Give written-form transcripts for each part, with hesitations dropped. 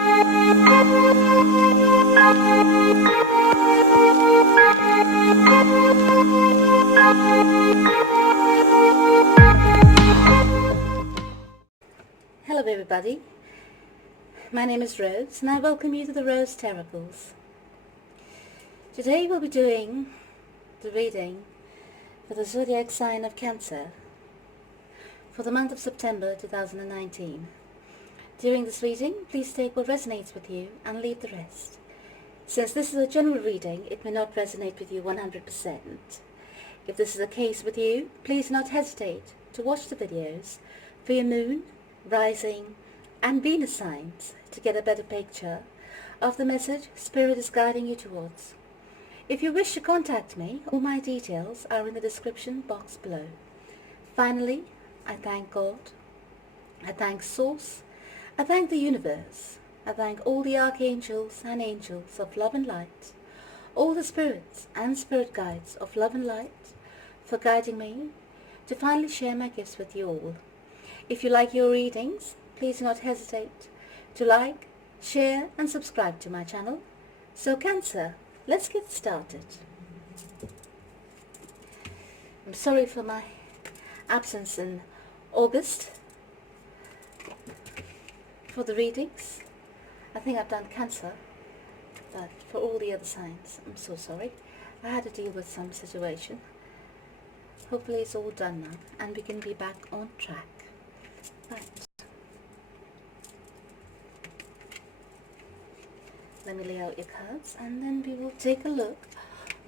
Hello everybody, my name is Rose and I welcome you to the Rose Tarocles. Today we'll be doing the reading for the zodiac sign of Cancer for the month of September 2019. During this reading, please take what resonates with you and leave the rest. Since this is a general reading, it may not resonate with you 100%. If this is the case with you, please do not hesitate to watch the videos for your moon, rising and Venus signs to get a better picture of the message Spirit is guiding you towards. If you wish to contact me, all my details are in the description box below. Finally, I thank God, I thank Source, I thank the universe, I thank all the archangels and angels of love and light, all the spirits and spirit guides of love and light for guiding me to finally share my gifts with you all. If you like your readings, please do not hesitate to like, share and subscribe to my channel. So Cancer, let's get started. I'm sorry for my absence in August for the readings. I think I've done Cancer, but for all the other signs, I'm so sorry. I had to deal with some situation. Hopefully it's all done now and we can be back on track. Right. Let me lay out your cards and then we will take a look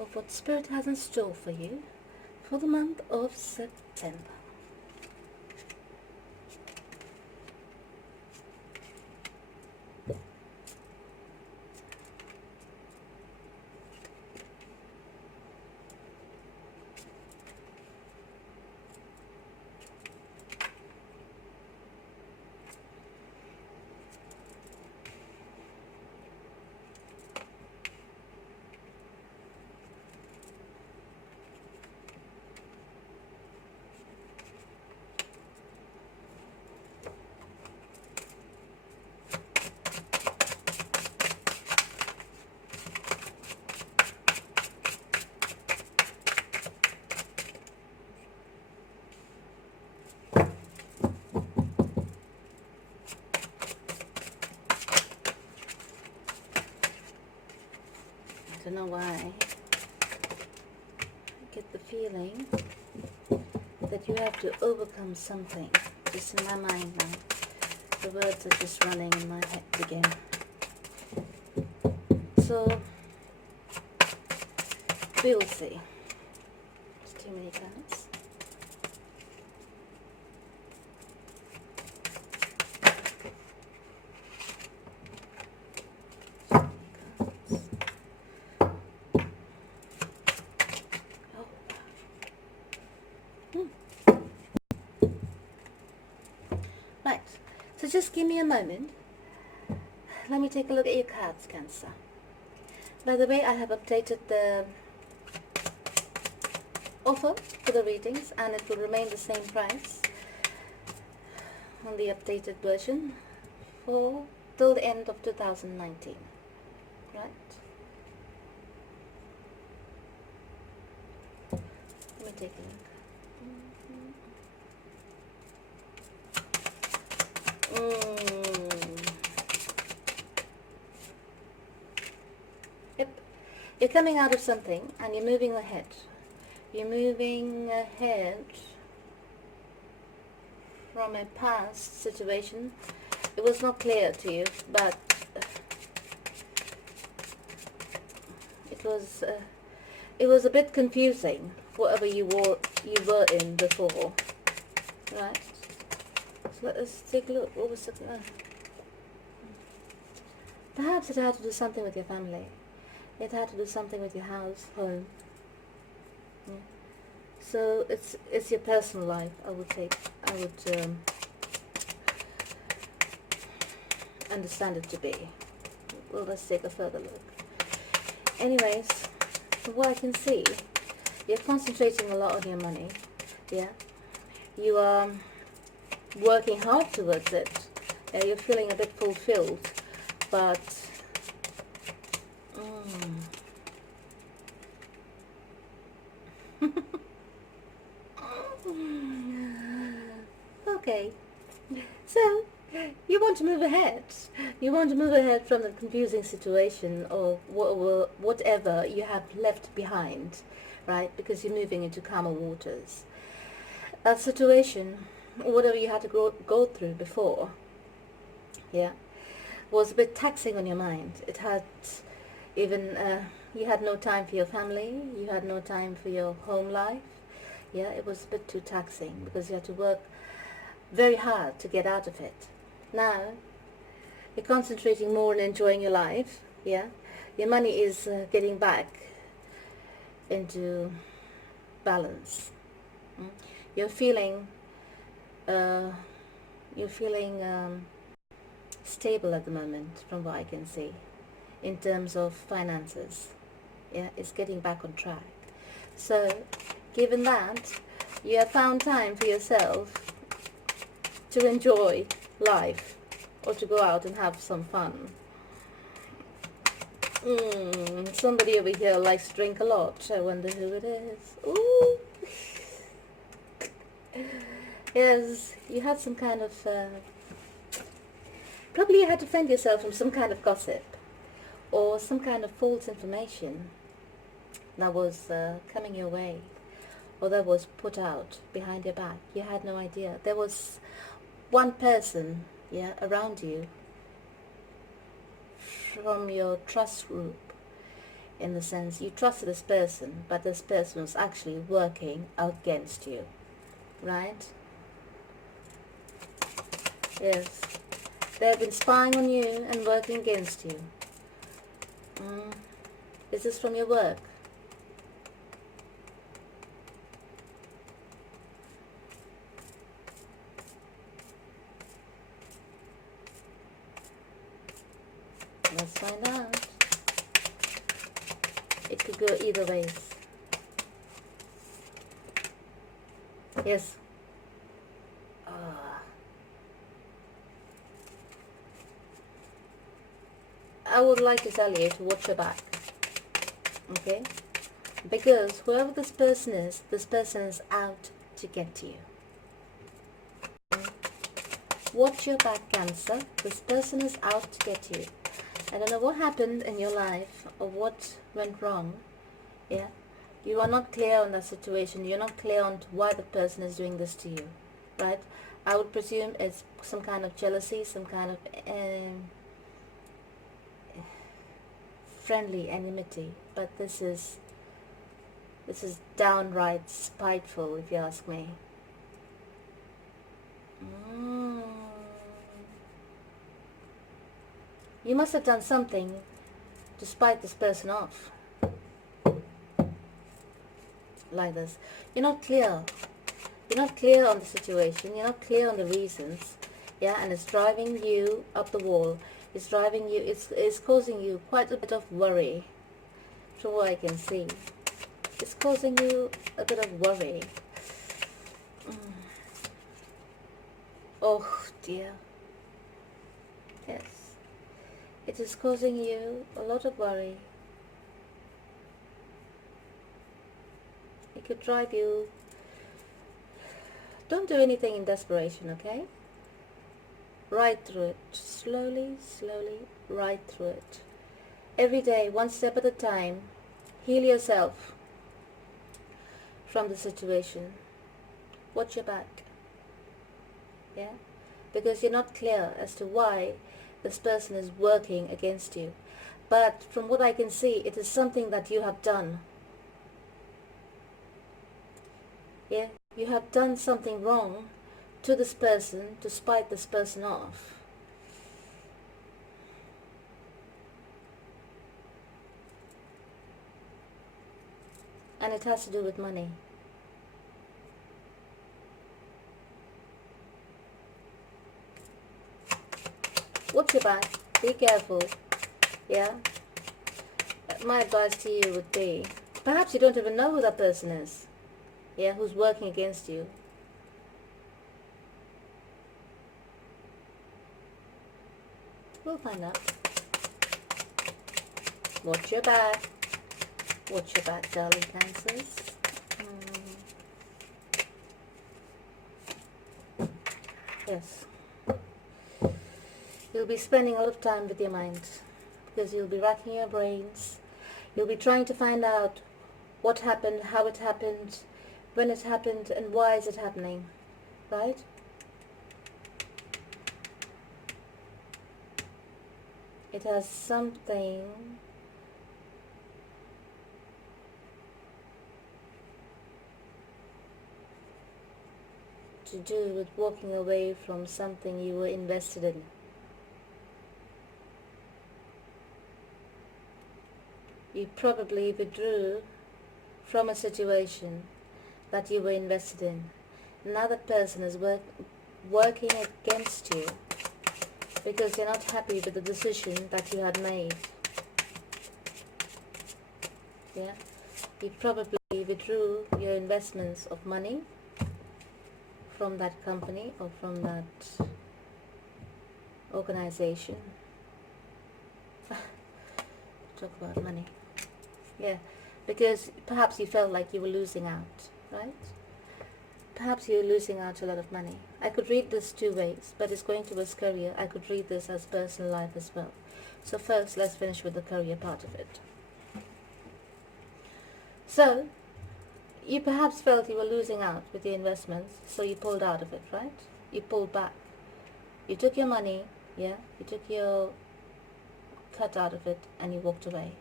of what Spirit has in store for you for the month of September. I don't know why I get the feeling that you have to overcome something. Just in my mind now, the words are just running in my head again. So we will see. It's too many cards. Right, so just give me a moment. Let me take a look at your cards, Cancer. By the way, I have updated the offer for the readings and it will remain the same price on the updated version for till the end of 2019. Right? Let me take a look. Yep, you're coming out of something and you're moving ahead. You're moving ahead from a past situation. It was not clear to you, but it was a bit confusing, whatever you were in before, right? So let us take a look. What was it? Perhaps it had to do something with your family. It had to do something with your house, home. Yeah. So it's your personal life. I would understand it to be. Well, let's take a further look. Anyways, from what I can see, you're concentrating a lot on your money. Yeah, you are working hard towards it. You're feeling a bit fulfilled but okay. So, you want to move ahead. You want to move ahead from the confusing situation or whatever you have left behind, right? Because you're moving into calmer waters. That situation, whatever you had to go through before, yeah, was a bit taxing on your mind. It had even, you had no time for your family, you had no time for your home life. Yeah, it was a bit too taxing because you had to work very hard to get out of it. Now, you're concentrating more on enjoying your life, yeah? Your money is getting back into balance. You're feeling, stable at the moment, from what I can see, in terms of finances. Yeah, it's getting back on track. So, given that, you have found time for yourself to enjoy life or to go out and have some fun. Somebody over here likes to drink a lot. I wonder who it is. Ooh. Yes, you had some kind of... probably you had to defend yourself from some kind of gossip or some kind of false information that was coming your way or that was put out behind your back. You had no idea. There was one person, yeah, around you from your trust group, in the sense you trusted this person, but this person was actually working against you, right? Yes, they've been spying on you and working against you. Is this from your work? Let's find out. It could go either ways. Yes. I would like to tell you to watch your back. Okay? Because whoever this person is out to get you. Watch your back, Cancer. This person is out to get you. I don't know what happened in your life or what went wrong. Yeah? You are not clear on that situation. You're not clear on why the person is doing this to you. Right? I would presume it's some kind of jealousy, some kind of friendly enmity. But this is downright spiteful, if you ask me. You must have done something to spite this person off. Like this. You're not clear. You're not clear on the situation. You're not clear on the reasons. Yeah, and it's driving you up the wall. It's driving you, it's causing you quite a bit of worry. From what I can see. It's causing you a bit of worry. Oh dear. Yes. It is causing you a lot of worry. It could drive you... Don't do anything in desperation, okay? Ride through it. Slowly, slowly, ride through it. Every day, one step at a time. Heal yourself from the situation. Watch your back. Yeah? Because you're not clear as to why this person is working against you. But from what I can see, it is something that you have done. Yeah? You have done something wrong to this person to spite this person off. And it has to do with money. Watch your back. Be careful. Yeah? My advice to you would be, perhaps you don't even know who that person is. Yeah, who's working against you. We'll find out. Watch your back. Watch your back, darling Cancers. Yes. You'll be spending a lot of time with your mind because you'll be racking your brains. You'll be trying to find out what happened, how it happened, when it happened, and why is it happening, right? It has something to do with walking away from something you were invested in. You probably withdrew from a situation that you were invested in. Now that person is working against you because you're not happy with the decision that you had made. Yeah, you probably withdrew your investments of money from that company or from that organization. Talk about money. Yeah, because perhaps you felt like you were losing out, right? Perhaps you're losing out a lot of money. I could read this two ways, but it's going towards career. I could read this as personal life as well. So first, let's finish with the career part of it. So, you perhaps felt you were losing out with your investments, so you pulled out of it, right? You pulled back. You took your money, yeah? You took your cut out of it and you walked away.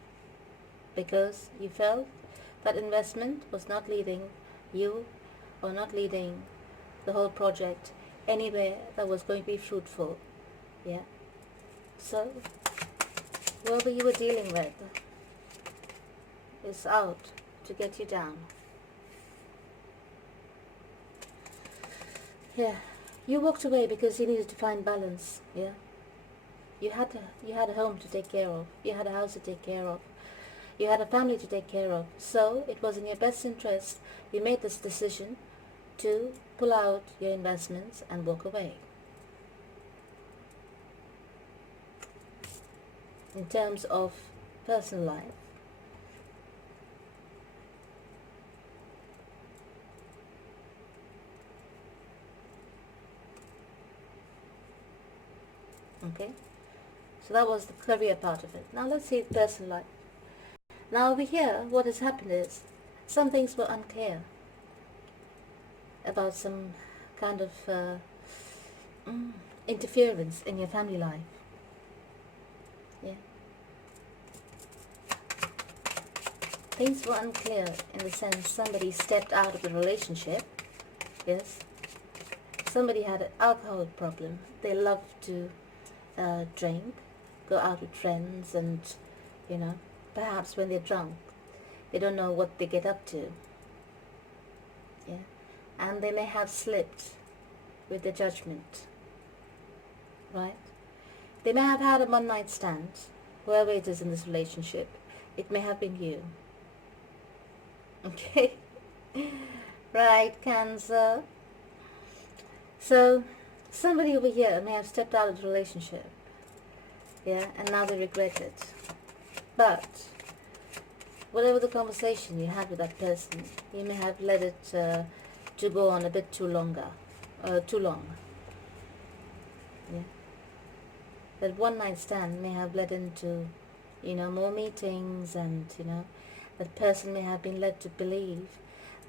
Because you felt that investment was not leading you or not leading the whole project anywhere that was going to be fruitful. Yeah. So whoever you were dealing with is out to get you down. Yeah. You walked away because you needed to find balance. Yeah. You had a home to take care of. You had a house to take care of. You had a family to take care of. So it was in your best interest. You made this decision to pull out your investments and walk away. In terms of personal life, okay, so that was the career part of it. Now let's see personal life. Now over here, what has happened is some things were unclear about some kind of interference in your family life. Yeah. Things were unclear in the sense somebody stepped out of the relationship. Yes. Somebody had an alcohol problem. They love to drink, go out with friends, and perhaps when they're drunk, they don't know what they get up to. Yeah. And they may have slipped with their judgment. Right? They may have had a one-night stand, whoever it is in this relationship. It may have been you. Okay? Right, Cancer? So, somebody over here may have stepped out of the relationship. Yeah, and now they regret it. But, whatever the conversation you had with that person, you may have let it to go on a bit too long. Yeah. That one night stand may have led into, more meetings, and, that person may have been led to believe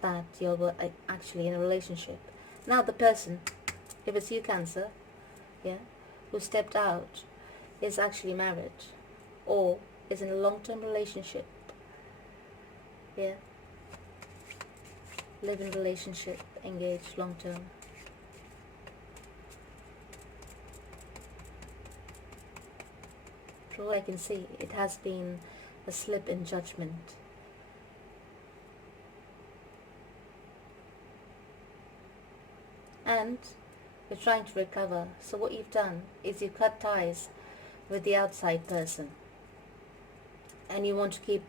that you were actually in a relationship. Now the person, if it's you, Cancer, yeah, who stepped out, is actually married or is in a long-term relationship. Yeah. Live-in relationship, engaged, long-term. From what I can see, it has been a slip in judgment. And you're trying to recover. So what you've done is you cut ties with the outside person. And you want to keep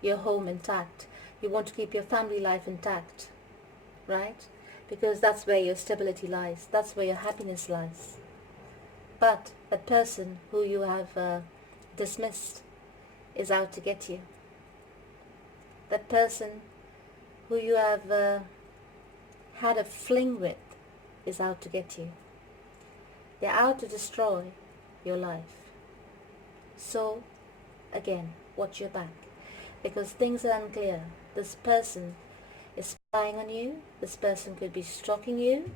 your home intact. You want to keep your family life intact. Right? Because that's where your stability lies. That's where your happiness lies. But that person who you have dismissed, is out to get you. That person who you have had a fling with is out to get you. They're out to destroy your life. So, again, watch your back, because things are unclear. This person is spying on you. This person could be stalking you.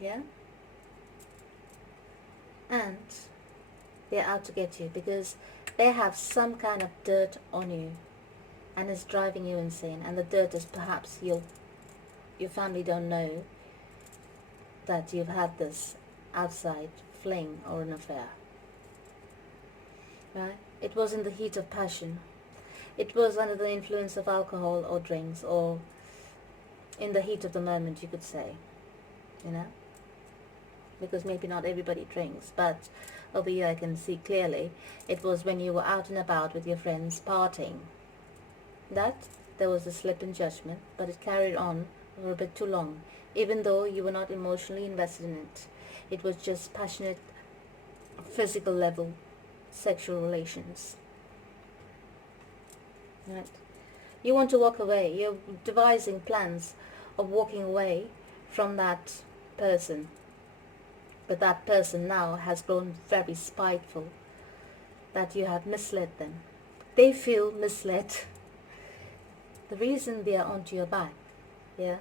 Yeah? And they're out to get you because they have some kind of dirt on you and it's driving you insane. And the dirt is perhaps your family don't know that you've had this outside fling or an affair. Right? It was in the heat of passion. It was under the influence of alcohol or drinks, or in the heat of the moment, you could say. You know? Because maybe not everybody drinks, but over here I can see clearly it was when you were out and about with your friends partying that there was a slip in judgment, but it carried on for a bit too long, even though you were not emotionally invested in it. It was just passionate, physical level sexual relations. Right? You want to walk away. You're devising plans of walking away from that person. But that person now has grown very spiteful that you have misled them. They feel misled. The reason they are onto your back, yeah,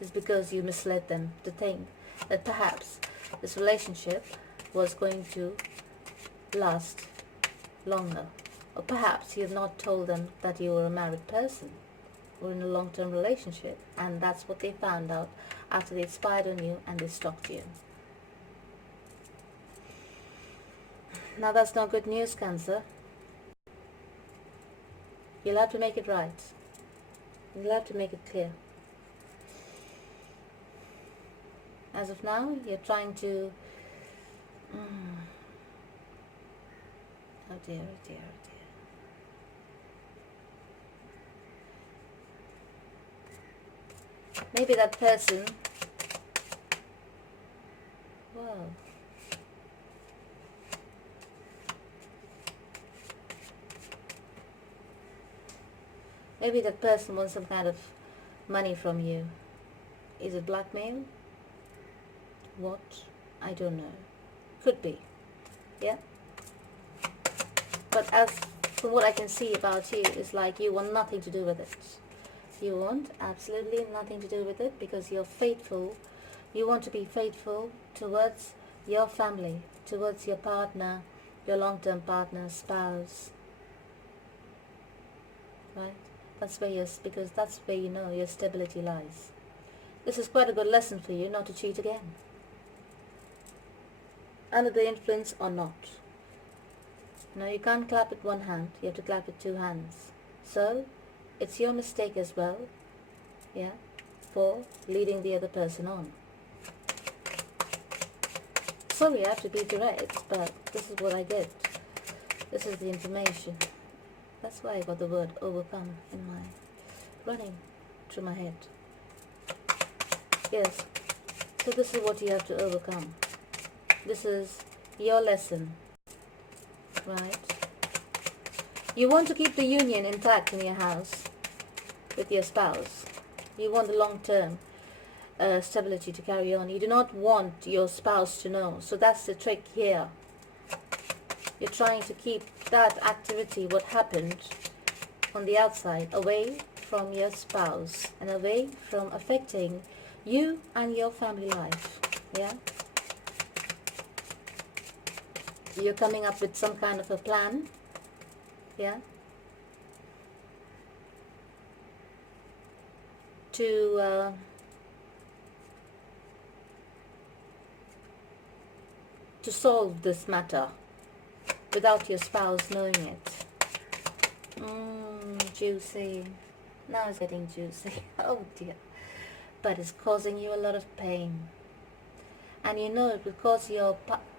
is because you misled them to think that perhaps this relationship was going to last longer. Or perhaps you have not told them that you were a married person or in a long-term relationship, and that's what they found out after they spied on you and they stalked you. Now that's not good news, Cancer. You'll have to make it right. You'll have to make it clear. As of now, you're trying to... Oh dear, oh dear, oh dear. Maybe that person... Whoa. Maybe that person wants some kind of money from you. Is it blackmail? What? I don't know. Could be. Yeah? But as from what I can see about you, it's like you want nothing to do with it. You want absolutely nothing to do with it because you're faithful. You want to be faithful towards your family, towards your partner, your long-term partner, spouse. Right? That's where because that's where you know your stability lies. This is quite a good lesson for you not to cheat again. Under the influence or not. Now you can't clap with one hand, you have to clap with two hands. So, it's your mistake as well, yeah, for leading the other person on. Sorry, I have to be direct, but this is what I get. This is the information. That's why I got the word overcome in my running through my head. Yes, so this is what you have to overcome. This is your lesson, right? You want to keep the union intact in your house with your spouse. You want the long-term stability to carry on. You do not want your spouse to know. So that's the trick here. You're trying to keep that activity, what happened on the outside, away from your spouse and away from affecting you and your family life. Yeah? You're coming up with some kind of a plan. Yeah? To solve this matter without your spouse knowing it. Juicy. Now it's getting juicy. Oh dear. But it's causing you a lot of pain. And you know it because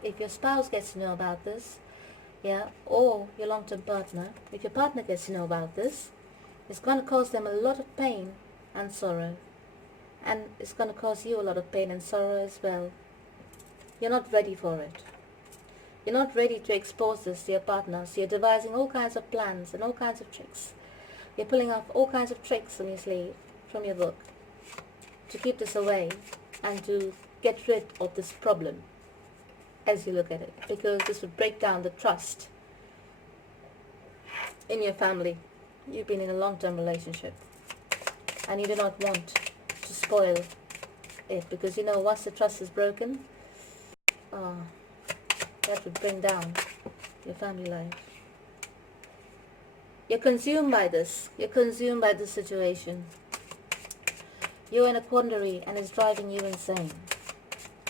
if your spouse gets to know about this, yeah, or your long-term partner, if your partner gets to know about this, it's going to cause them a lot of pain and sorrow. And it's going to cause you a lot of pain and sorrow as well. You're not ready for it. You're not ready to expose this to your partner, so you're devising all kinds of plans and all kinds of tricks. You're pulling off all kinds of tricks on your sleeve from your book to keep this away and to get rid of this problem as you look at it, because this would break down the trust in your family. You've been in a long-term relationship and you do not want to spoil it, because you know once the trust is broken, that would bring down your family life. You're consumed by this. You're consumed by this situation. You're in a quandary and it's driving you insane.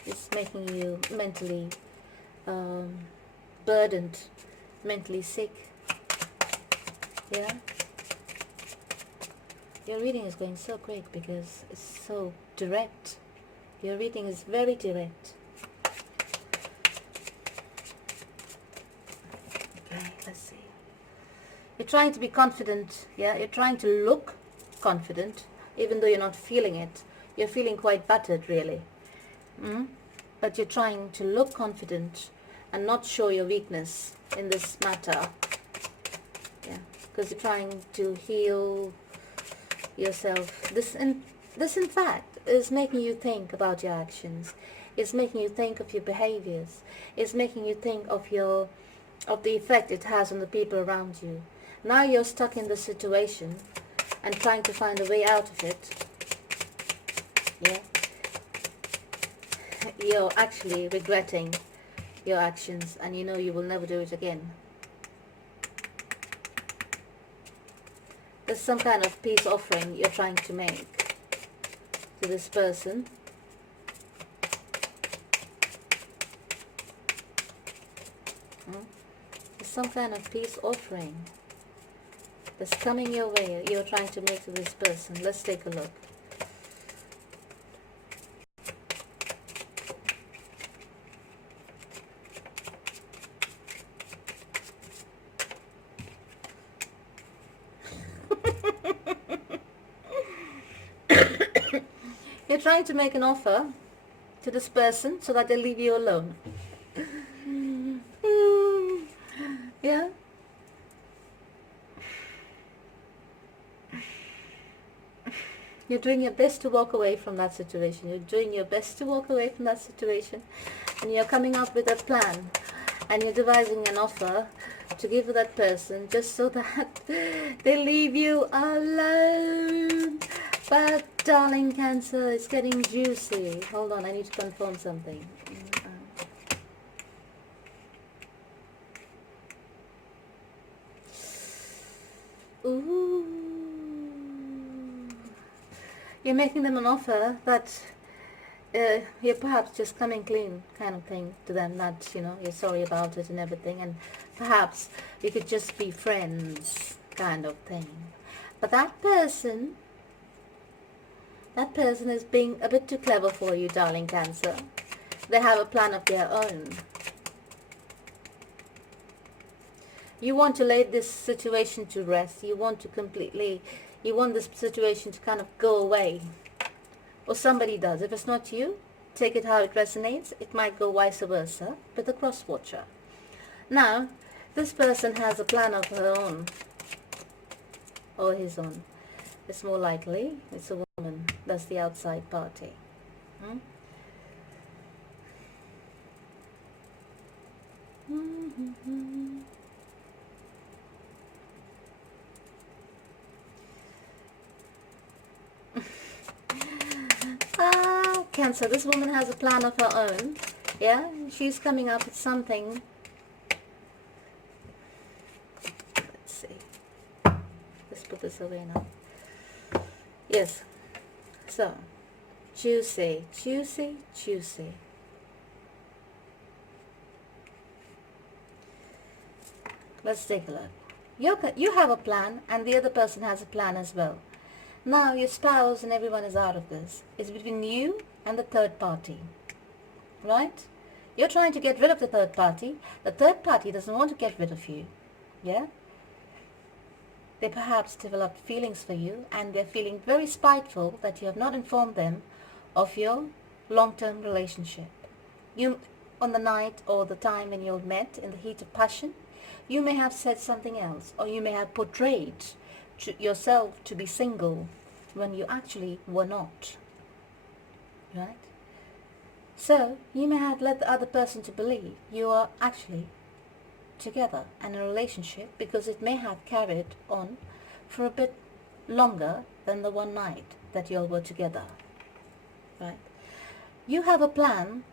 It's making you mentally burdened, mentally sick. Yeah? Your reading is going so great because it's so direct. Your reading is very direct. Okay, let's see. You're trying to be confident, yeah? You're trying to look confident, even though you're not feeling it. You're feeling quite battered, really. But you're trying to look confident and not show your weakness in this matter. Yeah, because you're trying to heal yourself. This in fact is making you think about your actions. It's making you think of your behaviors. It's making you think of the effect it has on the people around you. Now you're stuck in the situation and trying to find a way out of it. Yeah. You're actually regretting your actions and you know you will never do it again. There's some kind of peace offering you're trying to make to this person. There's some kind of peace offering that's coming your way, you're trying to make to this person. Let's take a look. You're trying to make an offer to this person so that they leave you alone. Yeah? You're doing your best to walk away from that situation. You're doing your best to walk away from that situation. And you're coming up with a plan. And you're devising an offer to give to that person just so that they leave you alone. But darling Cancer, it's getting juicy. Hold on, I need to confirm something. Ooh. You're making them an offer that you're perhaps just coming clean kind of thing to them, that, you know, you're sorry about it and everything, and perhaps you could just be friends kind of thing. But that person is being a bit too clever for you, darling Cancer. They have a plan of their own. You want to lay this situation to rest. You want this situation to kind of go away. Or somebody does. If it's not you, take it how it resonates. It might go vice versa with the cross watcher. Now, this person has a plan of her own. Or his own. It's more likely it's a woman. That's the outside party. Cancer, this woman has a plan of her own. Yeah, she's coming up with something. Let's see. Let's put this away now. Yes. So, juicy, juicy, juicy. Let's take a look. You have a plan, and the other person has a plan as well. Now your spouse and everyone is out of this. It's between you and the third party. Right? You're trying to get rid of the third party. The third party doesn't want to get rid of you. Yeah? They perhaps developed feelings for you, and they're feeling very spiteful that you have not informed them of your long-term relationship. on the night or the time when you met in the heat of passion, you may have said something else, or you may have portrayed yourself to be single when you actually were not. Right? So, you may have led the other person to believe you are actually together and in a relationship, because it may have carried on for a bit longer than the one night that you all were together. Right? You have a plan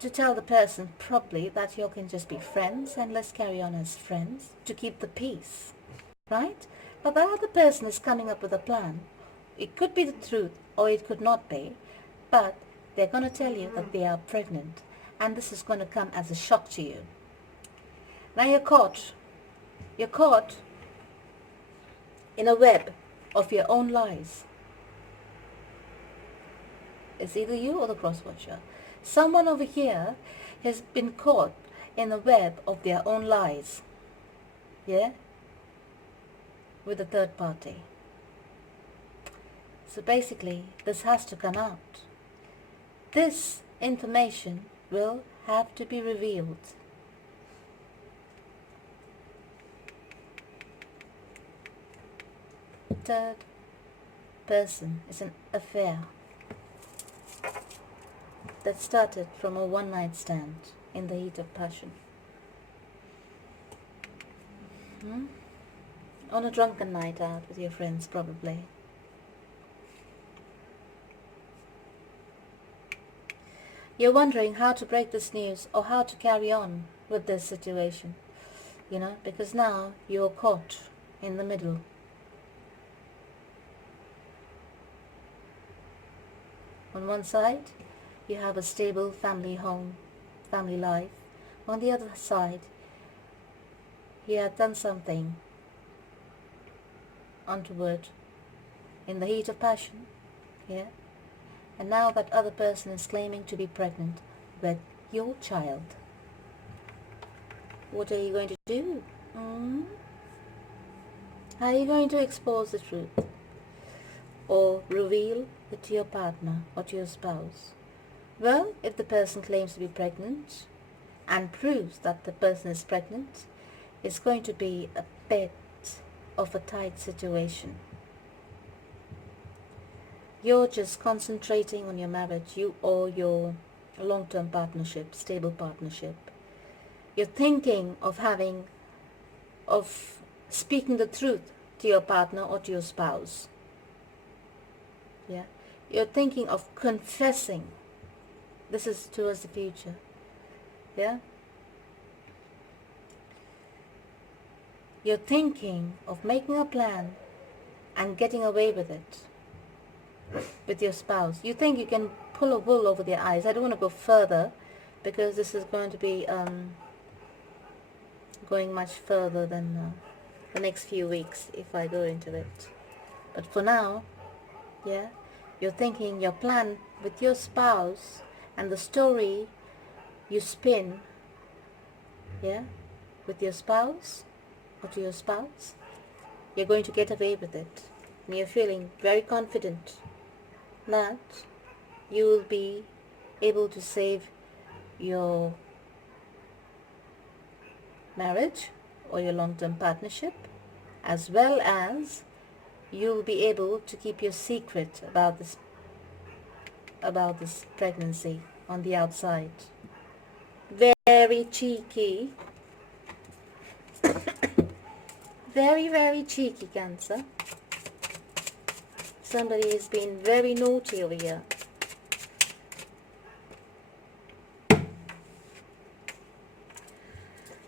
to tell the person probably that you all can just be friends and let's carry on as friends to keep the peace. Right? But the other person is coming up with a plan. It could be the truth or it could not be, but they're going to tell you that they are pregnant, and this is going to come as a shock to you. Now you're caught in a web of your own lies. It's either you or the cross-watcher. Someone over here has been caught in the web of their own lies. Yeah? With a third party. So basically, this has to come out. This information will have to be revealed. Third person is an affair that started from a one-night stand in the heat of passion. On a drunken night out with your friends, probably. You're wondering how to break this news or how to carry on with this situation, because now you're caught in the middle. On one side, you have a stable family home, family life. On the other side, you have done something untoward in the heat of passion, yeah? And now that other person is claiming to be pregnant with your child. What are you going to do? How are you going to expose the truth? Or reveal it to your partner or to your spouse? Well, if the person claims to be pregnant and proves that the person is pregnant, it's going to be a bit of a tight situation. You're just concentrating on your marriage, you or your long-term partnership, stable partnership. You're thinking of speaking the truth to your partner or to your spouse. Yeah, you're thinking of confessing. This is towards the future. Yeah. You're thinking of making a plan and getting away with it with your spouse. You think you can pull a wool over their eyes. I don't want to go further because this is going to be going much further than the next few weeks if I go into it. But for now, yeah, you're thinking your plan with your spouse and the story you spin, yeah, with your spouse or to your spouse, you're going to get away with it. And you're feeling very confident that you will be able to save your marriage or your long-term partnership, as well as you'll be able to keep your secret about this pregnancy on the outside. Very cheeky. Very, very cheeky, Cancer. Somebody has been very naughty over here.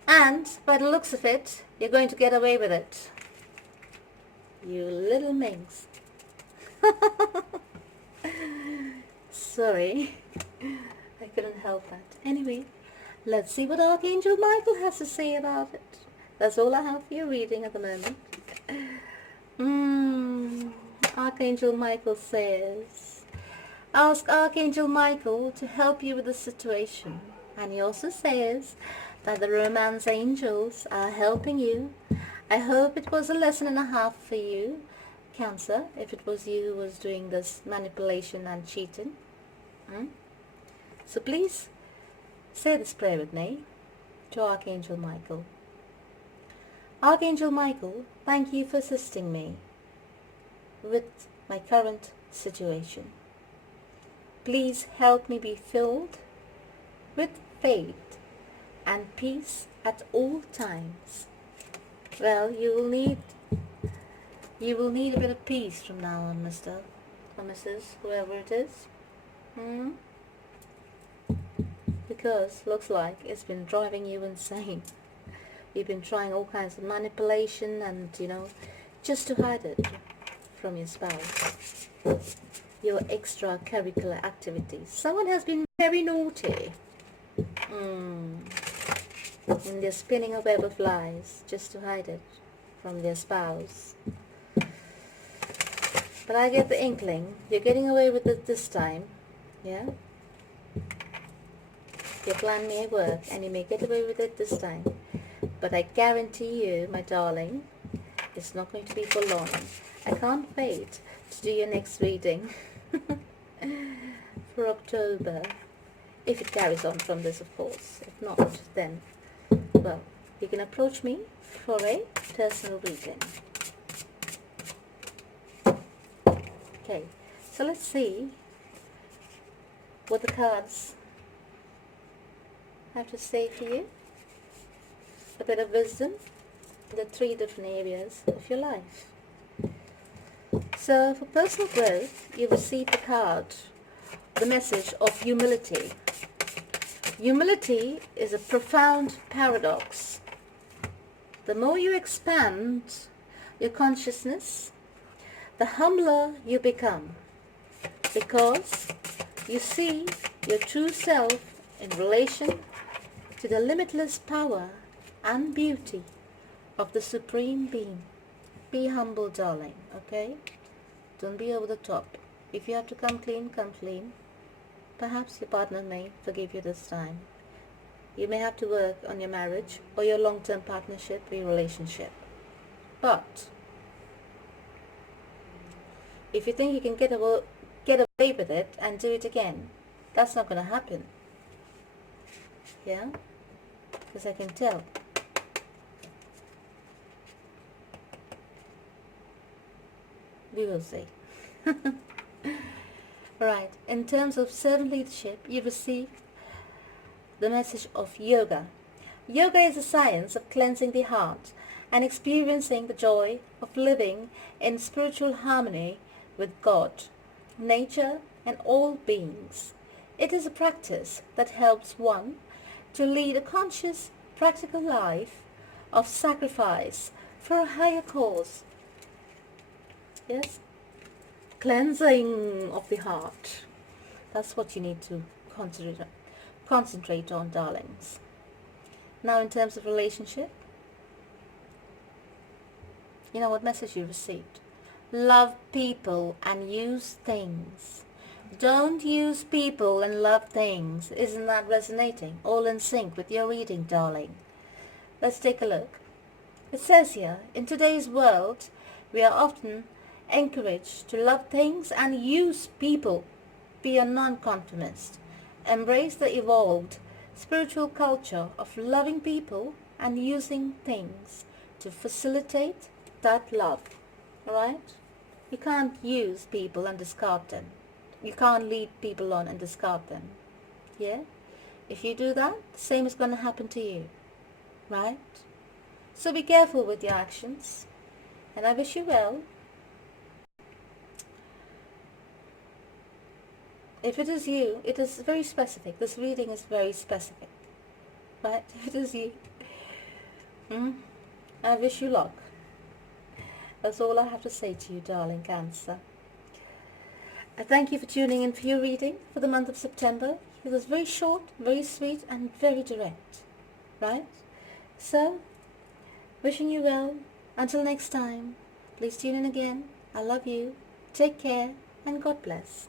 And by the looks of it, you're going to get away with it. You little minx. Sorry. I couldn't help that. Anyway, let's see what Archangel Michael has to say about it. That's all I have for your reading at the moment. Archangel Michael says, ask Archangel Michael to help you with the situation. And he also says that the romance angels are helping you. I hope it was a lesson and a half for you, Cancer, if it was you who was doing this manipulation and cheating. So please say this prayer with me to Archangel Michael. Archangel Michael, thank you for assisting me with my current situation. Please help me be filled with faith and peace at all times. Well, you will need a bit of peace from now on, Mr. or Mrs. whoever it is. Because looks like it's been driving you insane. You've been trying all kinds of manipulation and, just to hide it from your spouse. Your extracurricular activities. Someone has been very naughty. And they're spinning a web of lies just to hide it from their spouse. But I get the inkling. You're getting away with it this time. Yeah? Your plan may work and you may get away with it this time. But I guarantee you, my darling, it's not going to be for long. I can't wait to do your next reading for October. If it carries on from this, of course. If not, then, well, you can approach me for a personal reading. Okay, so let's see what the cards have to say for you. A bit of wisdom in the 3 different areas of your life. So for personal growth, you receive the card, the message of humility. Humility is a profound paradox. The more you expand your consciousness, the humbler you become, because you see your true self in relation to the limitless power and beauty of the Supreme Being. Be humble, darling, okay? Don't be over the top. If you have to come clean, come clean. Perhaps your partner may forgive you this time. You may have to work on your marriage or your long-term partnership or your relationship. But if you think you can get away with it and do it again, that's not going to happen. Yeah? Because I can tell. We will see. Right, in terms of servant leadership, you receive the message of yoga. Yoga is a science of cleansing the heart and experiencing the joy of living in spiritual harmony with God, nature, and all beings. It is a practice that helps one to lead a conscious, practical life of sacrifice for a higher cause. Yes? Cleansing of the heart. That's what you need to concentrate on, darlings. Now in terms of relationship, you know what message you received? Love people and use things. Don't use people and love things. Isn't that resonating? All in sync with your reading, darling. Let's take a look. It says here, in today's world, we are often encouraged to love things and use people. Be a non-conformist. Embrace the evolved spiritual culture of loving people and using things to facilitate that love. Alright? You can't use people and discard them. You can't lead people on and discard them. Yeah? If you do that, the same is going to happen to you. Right? So be careful with your actions. And I wish you well. If it is you, it is very specific. This reading is very specific. Right? If it is you, I wish you luck. That's all I have to say to you, darling Cancer. I thank you for tuning in for your reading for the month of September. It was very short, very sweet, and very direct. Right? So, wishing you well. Until next time, please tune in again. I love you. Take care, and God bless.